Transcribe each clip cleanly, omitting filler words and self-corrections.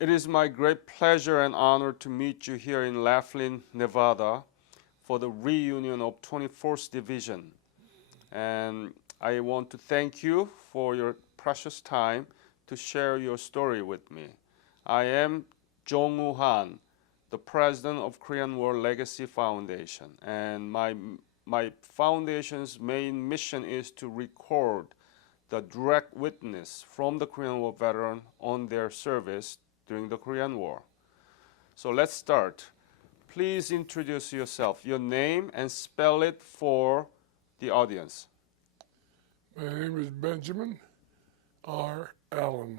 It is my great pleasure and honor to meet you here in Laughlin, Nevada for the reunion of 24th Division. And I want to thank you for your precious time to share your story with me. I am Jong-woo Han, the president of Korean War Legacy Foundation, and my foundation's main mission is to record the direct witness from the Korean War veteran on their service during the Korean War. So let's start. Please introduce yourself, your name, and spell it for the audience. My name is Benjamin R. Allen.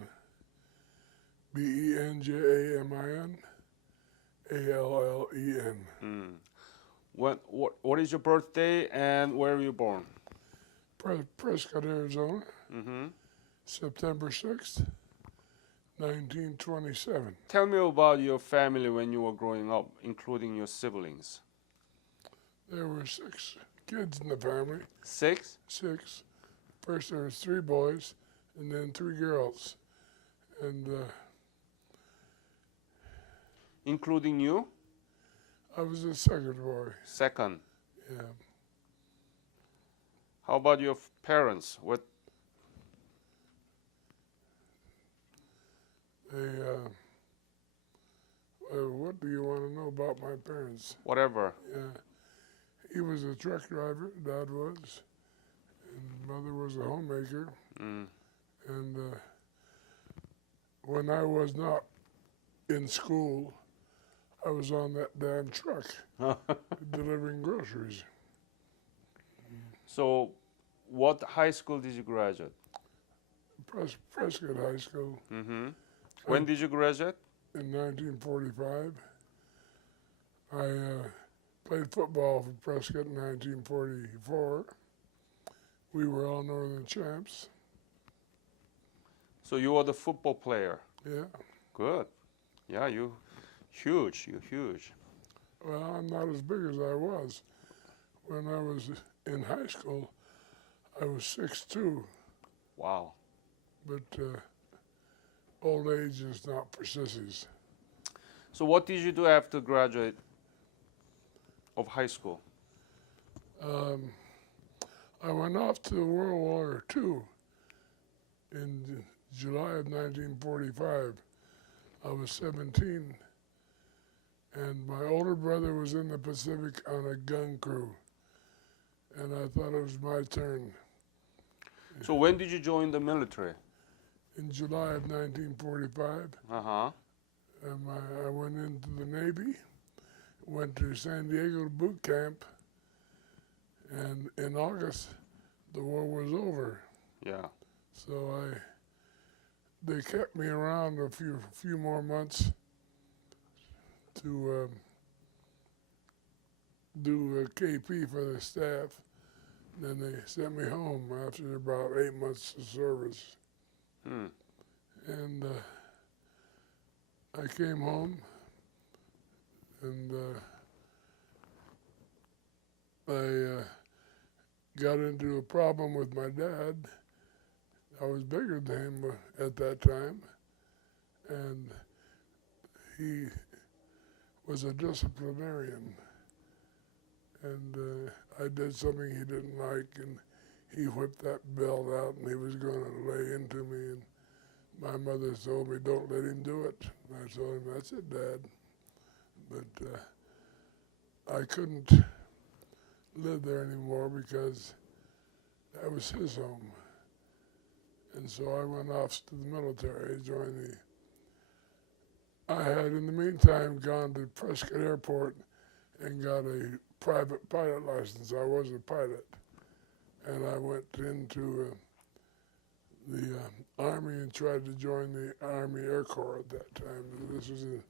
Benjamin Allen. What is your birthday and where were you born? Prescott, Arizona, Mm-hmm. September 6th, 1927. Tell me about your family when you were growing up, including your siblings. There were 6 kids in the family. 6? 6. First there was 3 boys and then 3 girls. And Including you? I was the second boy. Second. Yeah. How about your parents? What? What do you want to know about my parents? Whatever. Yeah. He was a truck driver, Dad was, and Mother was a homemaker. Mm. And when I was not in school, I was on that damn truck delivering groceries. So, what high school did you graduate? Prescott High School Mm-hmm. When did you graduate? in 1945. I played football for Prescott in 1944. We were all Northern champs. So you were the football player. Yeah. Good. Yeah, you huge. You huge. Well, I'm not as big as I was. When I was in high school, I was 6'2", Wow. but old age is not for sissies. So what did you do after graduate of high school? I went off to World War II in July of 1945. I was 17, and my older brother was in the Pacific on a gun crew, and I thought it was my turn. So when did you join the military? In July of 1945, Uh-huh. I went into the Navy, went to San Diego boot camp, and in August, the war was over. Yeah. So they kept me around a few more months to do a KP for the staff. Then they sent me home after about 8 months of service. Hmm. And I came home, and I got into a problem with my dad. I was bigger than him at that time, and he was a disciplinarian. And I did something he didn't like, and he whipped that belt out, and he was going to lay into me. And my mother told me, "Don't let him do it." And I told him, "That's it, Dad." But I couldn't live there anymore because that was his home. And so I went off to the military, joined I had in the meantime gone to Prescott Airport and got a private pilot license. I was a pilot. And I went into the Army and tried to join the Army Air Corps at that time. This was in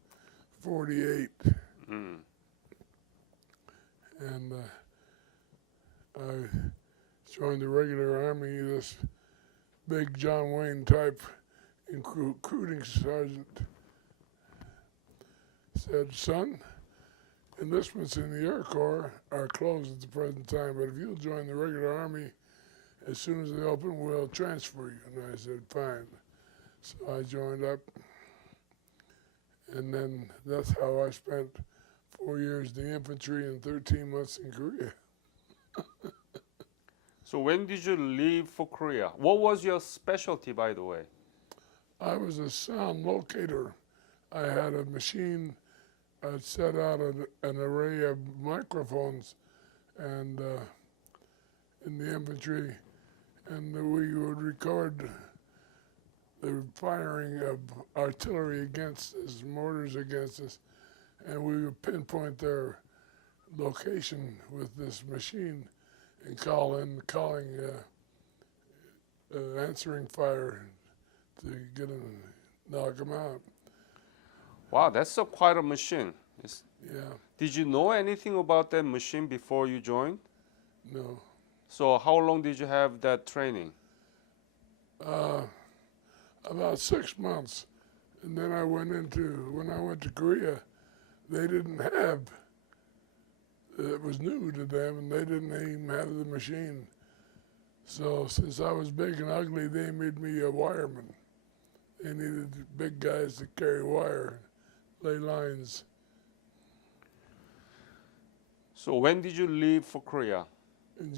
48. Mm. And I joined the regular Army. This big John Wayne type recruiting sergeant said, "Son, enlistments in the Air Corps are closed at the present time, but if you'll join the regular Army, as soon as they open, we'll transfer you." And I said, "Fine." So I joined up, And then that's how I spent 4 years in the infantry and 13 months in Korea. So when did you leave for Korea? What was your specialty, by the way? I was a sound locator. I had a machine. I'd set out an array of microphones and in the infantry, and we would record the firing of artillery against us, mortars against us, and we would pinpoint their location with this machine and calling answering fire to get them, knock them out. Wow, that's quite a machine. Yeah, Did you know anything about that machine before you joined? no. So how long did you have that training? About 6 months. And then when I went to Korea, they didn't have, it was new to them, and they didn't even have the machine. So since I was big and ugly, they made me a wireman. They needed big guys to carry wire, lay lines. So when did you leave for Korea? In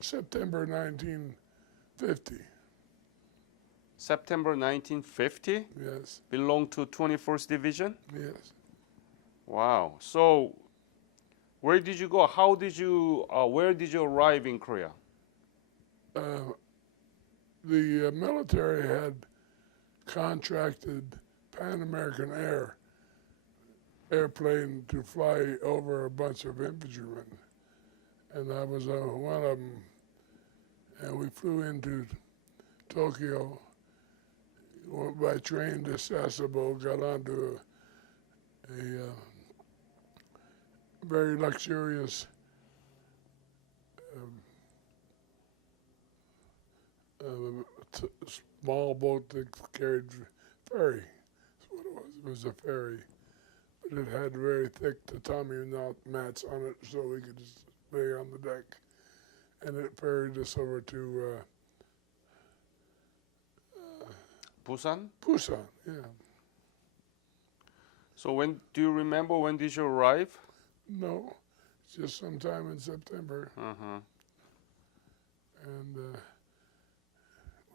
September 1950. September 1950? Yes, Belonged to 21st Division? yes. Wow. So where did you go? Where did you arrive in Korea? The military had contracted Pan American airplane to fly over a bunch of infantrymen, and I was one of them. And we flew into Tokyo, went by train to Sasebo, got onto a very luxurious small boat that carried ferry. That's what it was. It was a ferry, but it had very thick tatami mats on it, so we could just lay on the deck. And it ferried us over to Busan? Busan. Yeah. So do you remember when did you arrive? No, just sometime in September. Uh-huh. And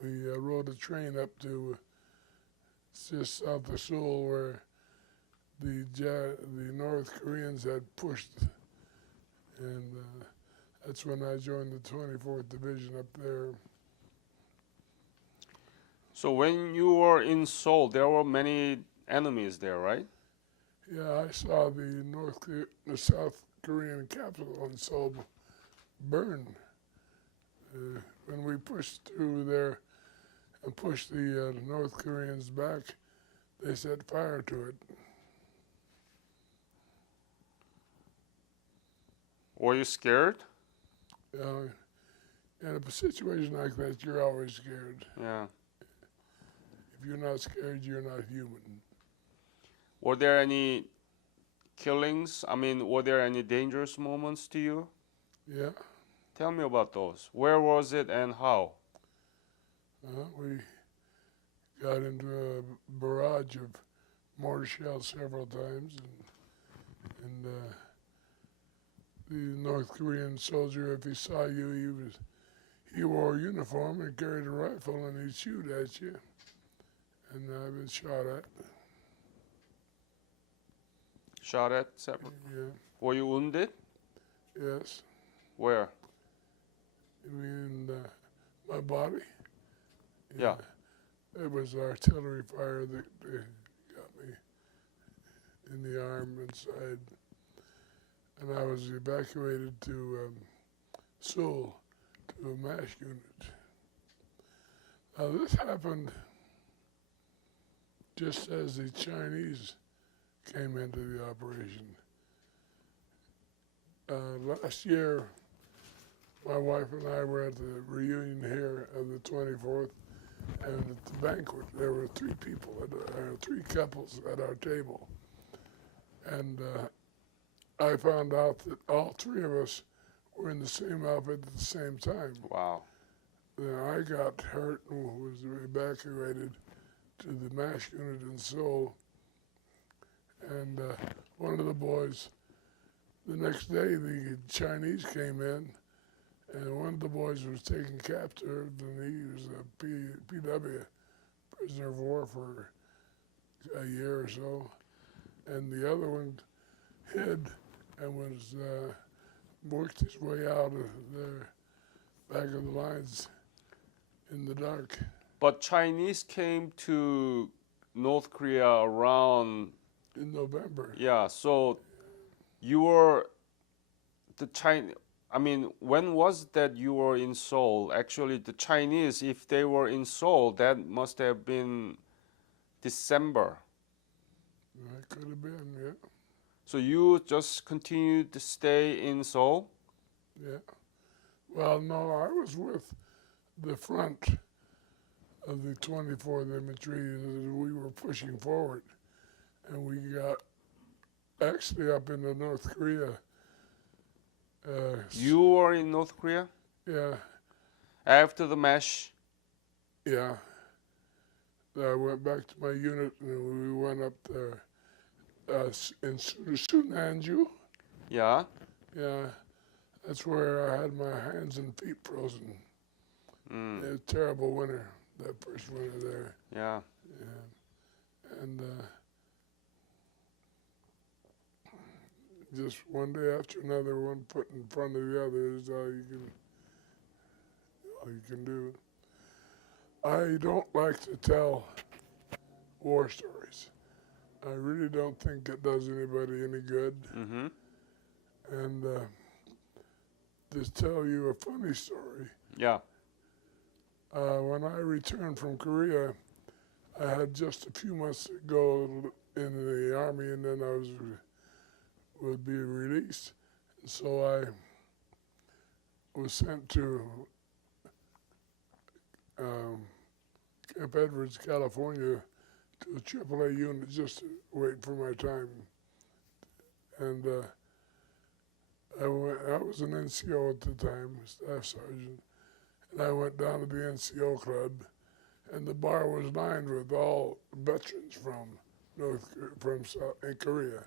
we rode a train up to just south of Seoul, where the North Koreans had pushed, and that's when I joined the 24th Division up there. So when you were in Seoul, there were many enemies there, right? Yeah, I saw the South Korean capital in Seoul burn. When we pushed through there and pushed the North Koreans back, they set fire to it. Were you scared? In a situation like that, you're always scared. Yeah. If you're not scared, you're not human. Were there any killings? I mean, were there any dangerous moments to you? Yeah. Tell me about those. Where was it and how? We got into a barrage of mortar shells several times, and the North Korean soldier, if he saw you, he wore a uniform and carried a rifle, and he'd shoot at you. And I've been shot at. Shot at separate? Yeah. Were you wounded? Yes. Where? You mean my body? Yeah. It was artillery fire that got me in the arm and side. And I was evacuated to Seoul, to a MASH unit. Now this happened just as the Chinese came into the operation. Last year, my wife and I were at the reunion here of the 24th, and at the banquet there were three couples at our table. And I found out that all three of us were in the same outfit at the same time. Wow. Then I got hurt and was evacuated to the MASH unit in Seoul. And one of the boys, the next day, the Chinese came in, and one of the boys was taken captive, and he was a PW, prisoner of war, for a year or so. And the other one hid and was worked his way out of the back of the lines in the dark. But Chinese came to North Korea around, In November. yeah, so you were the I mean, when was that you were in Seoul? Actually, the Chinese, if they were in Seoul, that must have been December. It could have been, yeah. So you just continued to stay in Seoul? Yeah. Well, no, I was with the front of the 24th Infantry as we were pushing forward. And we got actually up into North Korea. You were in North Korea Yeah, after the MASH? yeah. I went back to my unit and we went up there in Sunanju. Yeah. Yeah, that's where I had my hands and feet frozen. Mm. It was a terrible winter, that first winter there. Yeah. Yeah. And just one day after another, one foot in front of the other is all you can do. I don't like to tell war stories. I really don't think it does anybody any good. Mm-hmm. And to tell you a funny story, Yeah. when I returned from Korea, I had just a few months to go in the Army, and then I would be released. And so I was sent to Camp Edwards, California, to a AAA unit just to wait for my time. And I was an NCO at the time, staff sergeant, and I went down to the NCO club, and the bar was lined with all veterans from Korea,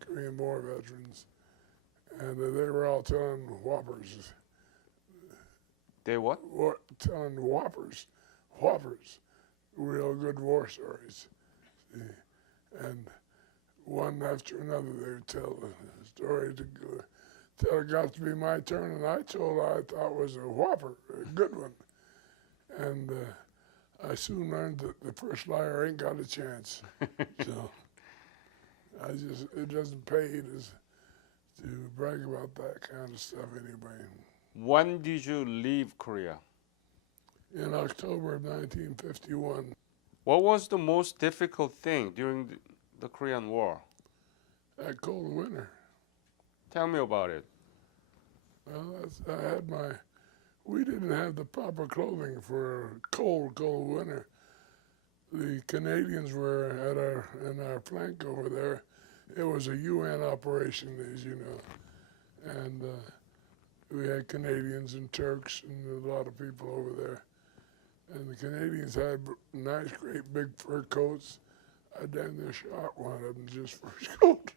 Korean War veterans, and they were all telling whoppers. They what? Telling whoppers, real good war stories. See? And one after another, they would tell the story till it got to be my turn, and I told what I thought was a whopper, a good one. And I soon learned that the first liar ain't got a chance. So it doesn't pay to brag about that kind of stuff anyway. When did you leave Korea? In October of 1951. What was the most difficult thing during the Korean War? That cold winter. Tell me about it. Well, we didn't have the proper clothing for a cold winter. The Canadians were in our flank over there. It was a UN operation, as you know. And we had Canadians and Turks and a lot of people over there. And the Canadians had nice, great big fur coats. I damn near shot one of them just for his coat.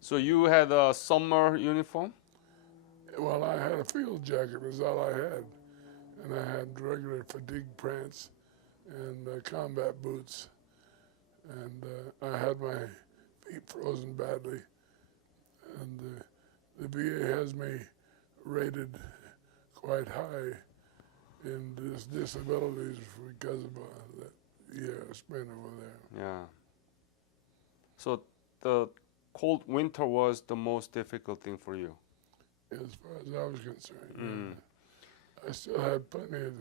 So you had a summer uniform? Well, I had a field jacket, was all I had. And I had regular fatigue pants and combat boots. And I had my feet frozen badly. And the VA has me rated quite high in disabilities because of that year I spent over there. Yeah. So the cold winter was the most difficult thing for you? As far as I was concerned. I still had plenty of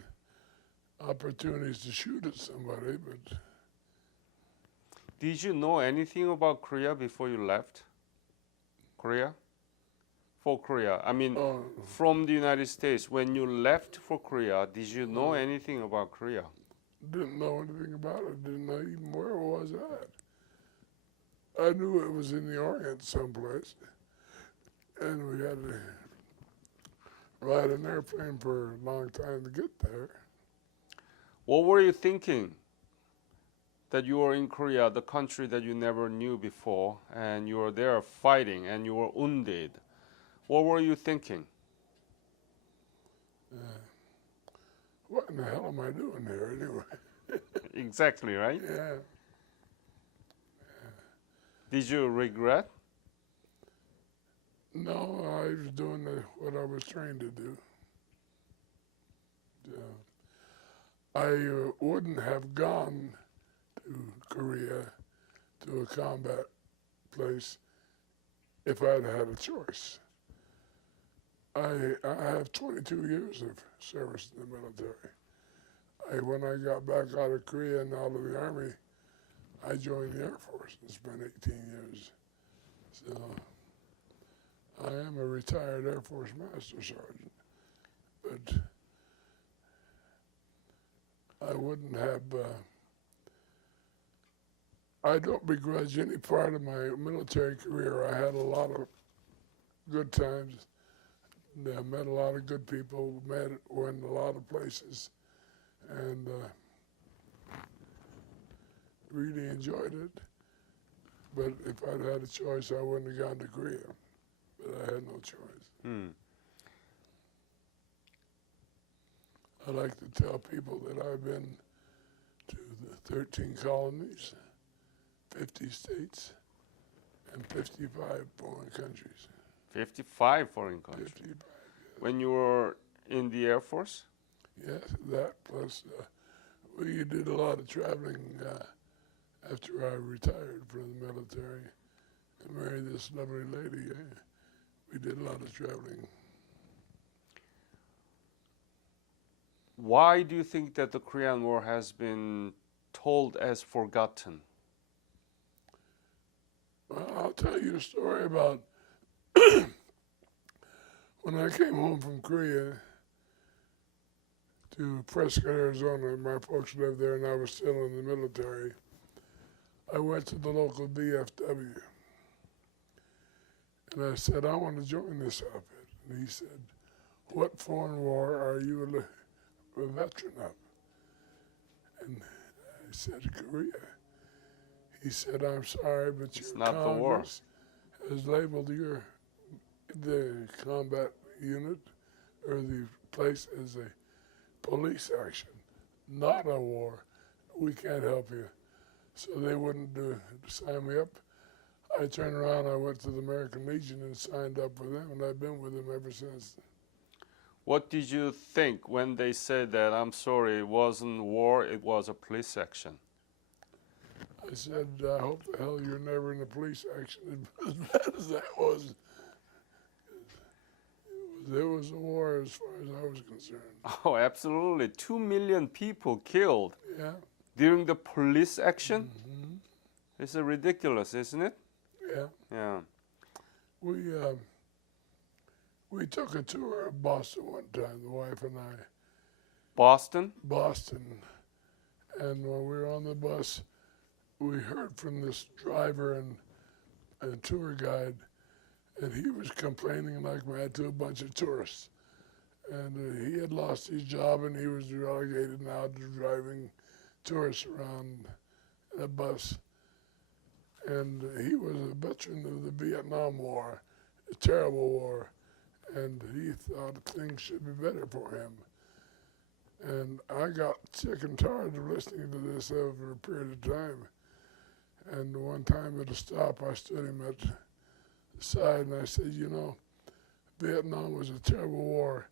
opportunities to shoot at somebody, but... Did you know anything about Korea before you left Korea? For Korea, I mean, from the United States, when you left for Korea, did you know anything about Korea? Didn't know anything about it. Didn't know even where it was at. I knew it was in the Orient someplace, and we had to ride an airplane for a long time to get there. What were you thinking that you were in Korea, the country that you never knew before, and you were there fighting and you were wounded. What were you thinking? What in the hell am I doing here anyway? Exactly, right? Yeah. Did you regret? No, I was doing what I was trained to do. I wouldn't have gone to Korea to a combat place if I'd had a choice. I have 22 years of service in the military. When I got back out of Korea and out of the Army, I joined the Air Force and spent 18 years. So I am a retired Air Force Master Sergeant, but I wouldn't have, I don't begrudge any part of my military career. I had a lot of good times. I met a lot of good people, went a lot of places, and really enjoyed it. But if I'd had a choice, I wouldn't have gone to Korea. But I had no choice. I like to tell people that I've been to the 13 colonies, 50 states, and 55 foreign countries. 55 foreign countries. 55, When you were in the Air Force? yes, that plus we did a lot of traveling after I retired from the military and married this lovely lady. We did a lot of traveling. Why do you think that the Korean War has been told as forgotten? Well, I'll tell you a story about when I came home from Korea to Prescott, Arizona. My folks lived there and I was still in the military. I went to the local VFW and I said, I want to join this outfit. And he said, what foreign war are you a veteran of? And I said, Korea. He said, I'm sorry, but It's your not the war. Congress has labeled the combat unit or the place as a police action, not a war. We can't help you. So they wouldn't sign me up. I turned around, I went to the American Legion and signed up with them, and I've been with them ever since. What did you think when they said that, I'm sorry, it wasn't war, it was a police action? I said, I hope the hell you're never in a police action as bad as that was. It was a war as far as I was concerned. Oh, absolutely. 2 million people killed Yeah. during the police action? It's ridiculous, isn't it? Yeah. Yeah. We took a tour of Boston one time, the wife and I. Boston? Boston. And when we were on the bus, we heard from this driver and tour guide, and he was complaining like mad to a bunch of tourists. And he had lost his job, and he was relegated now to driving tourists around in a bus. And he was a veteran of the Vietnam War, a terrible war, and he thought things should be better for him. And I got sick and tired of listening to this over a period of time. And one time at a stop, I stood him at the side and I said, you know, Vietnam was a terrible war.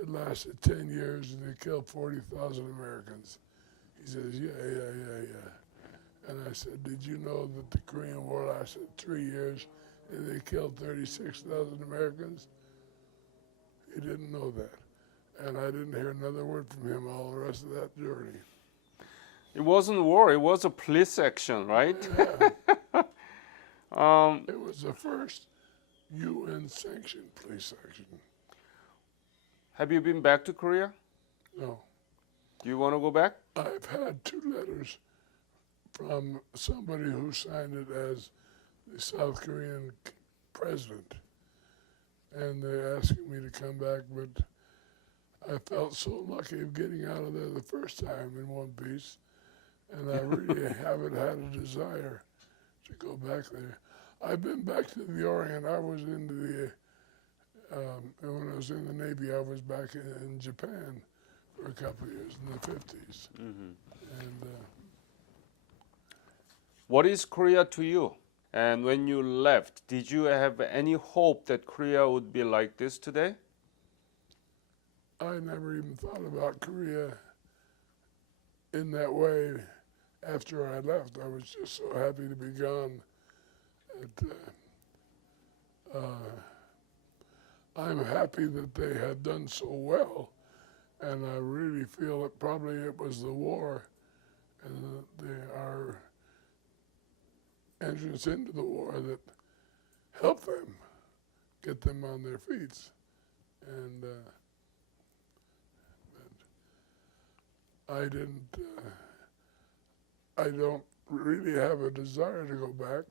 It lasted 10 years and it killed 40,000 Americans. He says, yeah. And I said, did you know that the Korean War lasted 3 years and they killed 36,000 Americans? He didn't know that. And I didn't hear another word from him all the rest of that journey. It wasn't war, it was a police action, right? Yeah. It was the first UN-sanctioned police action. Have you been back to Korea? No. Do you want to go back? I've had 2 letters from somebody who signed it as the South Korean president. And they're asking me to come back, but I felt so lucky of getting out of there the first time in one piece. and I really haven't had a desire to go back there. I've been back to the Orient. I was into the, and when I was in the Navy, I was back in Japan for a couple of years in the 50s. Mm-hmm. And What is Korea to you? And when you left, did you have any hope that Korea would be like this today? I never even thought about Korea in that way after I left. I was just so happy to be gone. I'm happy that they had done so well, and I really feel that probably it was the war and our entrance into the war that helped them get them on their feet. And I don't really have a desire to go back.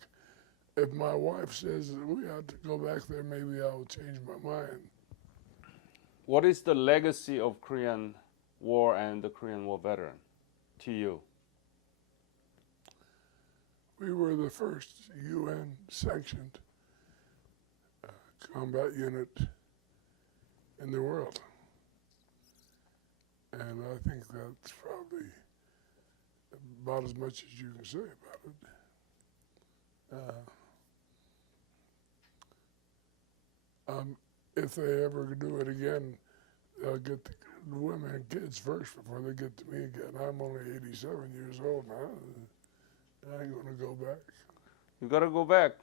If my wife says that we ought to go back there, maybe I'll change my mind. What is the legacy of Korean War and the Korean War veteran to you? We were the first UN-sanctioned combat unit in the world. And I think that's probably about as much as you can say about it. If they ever do it again, they'll get the women and kids first before they get to me again. I'm only 87 years old now. I ain't gonna go back. You gotta go back.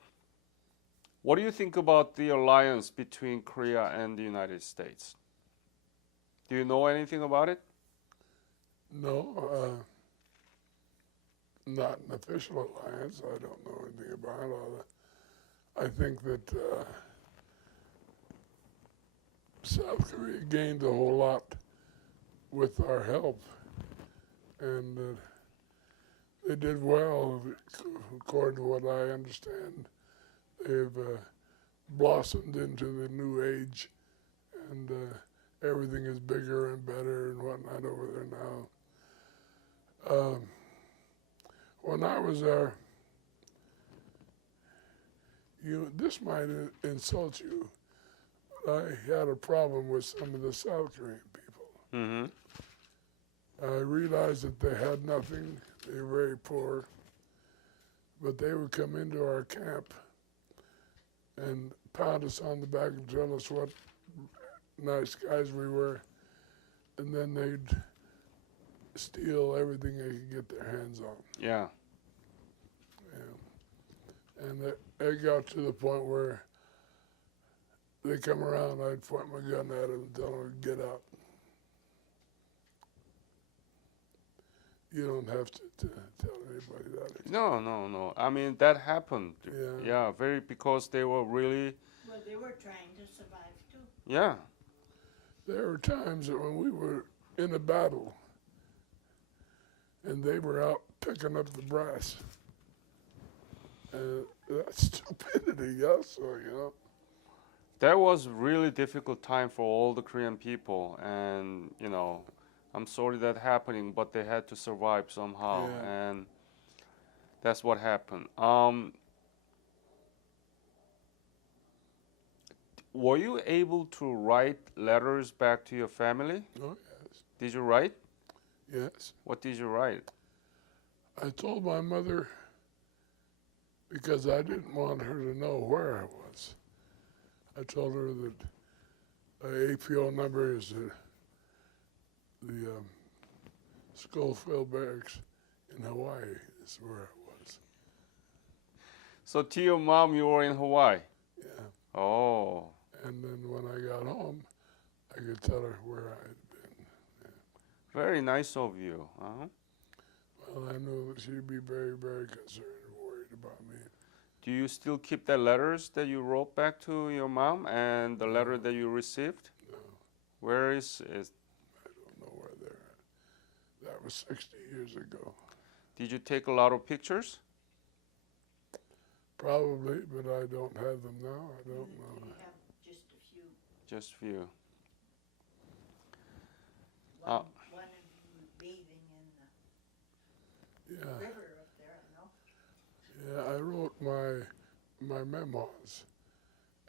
What do you think about the alliance between Korea and the United States? Do you know anything about it? No, not an official alliance. I don't know anything about it. I think that South Korea gained a whole lot with our help, and they did well, according to what I understand. They've blossomed into the new age, and everything is bigger and better and whatnot over there now. When I was there, this might insult you, but I had a problem with some of the South Korean people. Mm-hmm. I realized that they had nothing. They were very poor, but they would come into our camp and pound us on the back and tell us what nice guys we were, and then they'd steal everything they could get their hands on. Yeah. And it got to the point where they come around, I'd point my gun at them and tell them to get out. You don't have to tell anybody that. No. I mean, that happened. Yeah. Because they were really. Well, they were trying to survive too. Yeah. There were times that when we were in a battle and they were out picking up the brass, that's stupidity, yes, That was really difficult time for all the Korean people, and I'm sorry that happening, but they had to survive somehow, Yeah. and that's what happened. Were you able to write letters back to your family? Oh, yes. Did you write? Yes. What did you write? I told my mother, because I didn't want her to know where I was, I told her that the APO number is the Schofield Barracks in Hawaii is where I was. So to your mom, you were in Hawaii? Yeah. Oh. And then when I got home, I could tell her where I had been. Yeah. Very nice of you. Uh-huh. Well, I knew that she'd be very, very concerned and worried about me. Do you still keep the letters that you wrote back to your mom and the letter that you received? No. Where is it? I don't know where they're at. That was 60 years ago. Did you take a lot of pictures? Probably, but I don't have them now. I don't know. We have just a few. Just few. One of them bathing in Yeah, river up there, I know. yeah. I wrote my memoirs,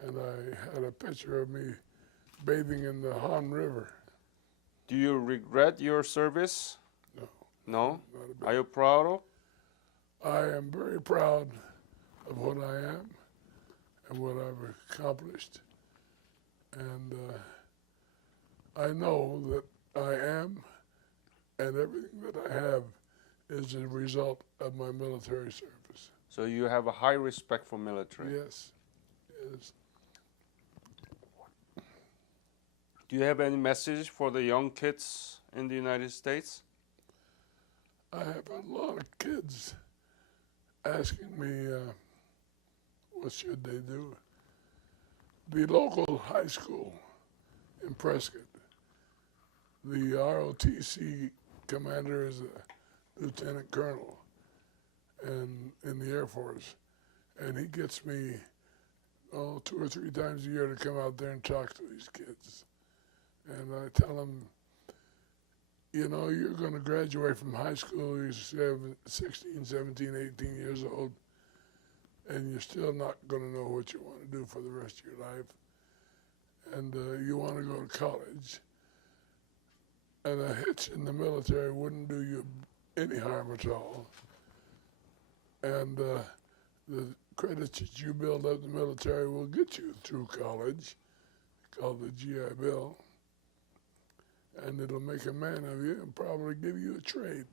and I had a picture of me bathing in the Han River. Do you regret your service? No, No? not a bit. Are you proud of? I am very proud of what I am and what I've accomplished, and I know that I am, and everything that I have is a result of my military service. So you have a high respect for military. Yes, yes. Do you have any message for the young kids in the United States? I have a lot of kids asking me what should they do. The local high school in Prescott, the ROTC commander is a lieutenant colonel and in the Air Force, and he gets me 2 or 3 times a year to come out there and talk to these kids. And I tell them, you know, you're going to graduate from high school, you're 16, 17, 18 years old, and you're still not going to know what you want to do for the rest of your life. And you want to go to college. And a hitch in the military wouldn't do you any harm at all. And the credits that you build up in the military will get you through college, called the GI Bill. And it'll make a man of you and probably give you a trade.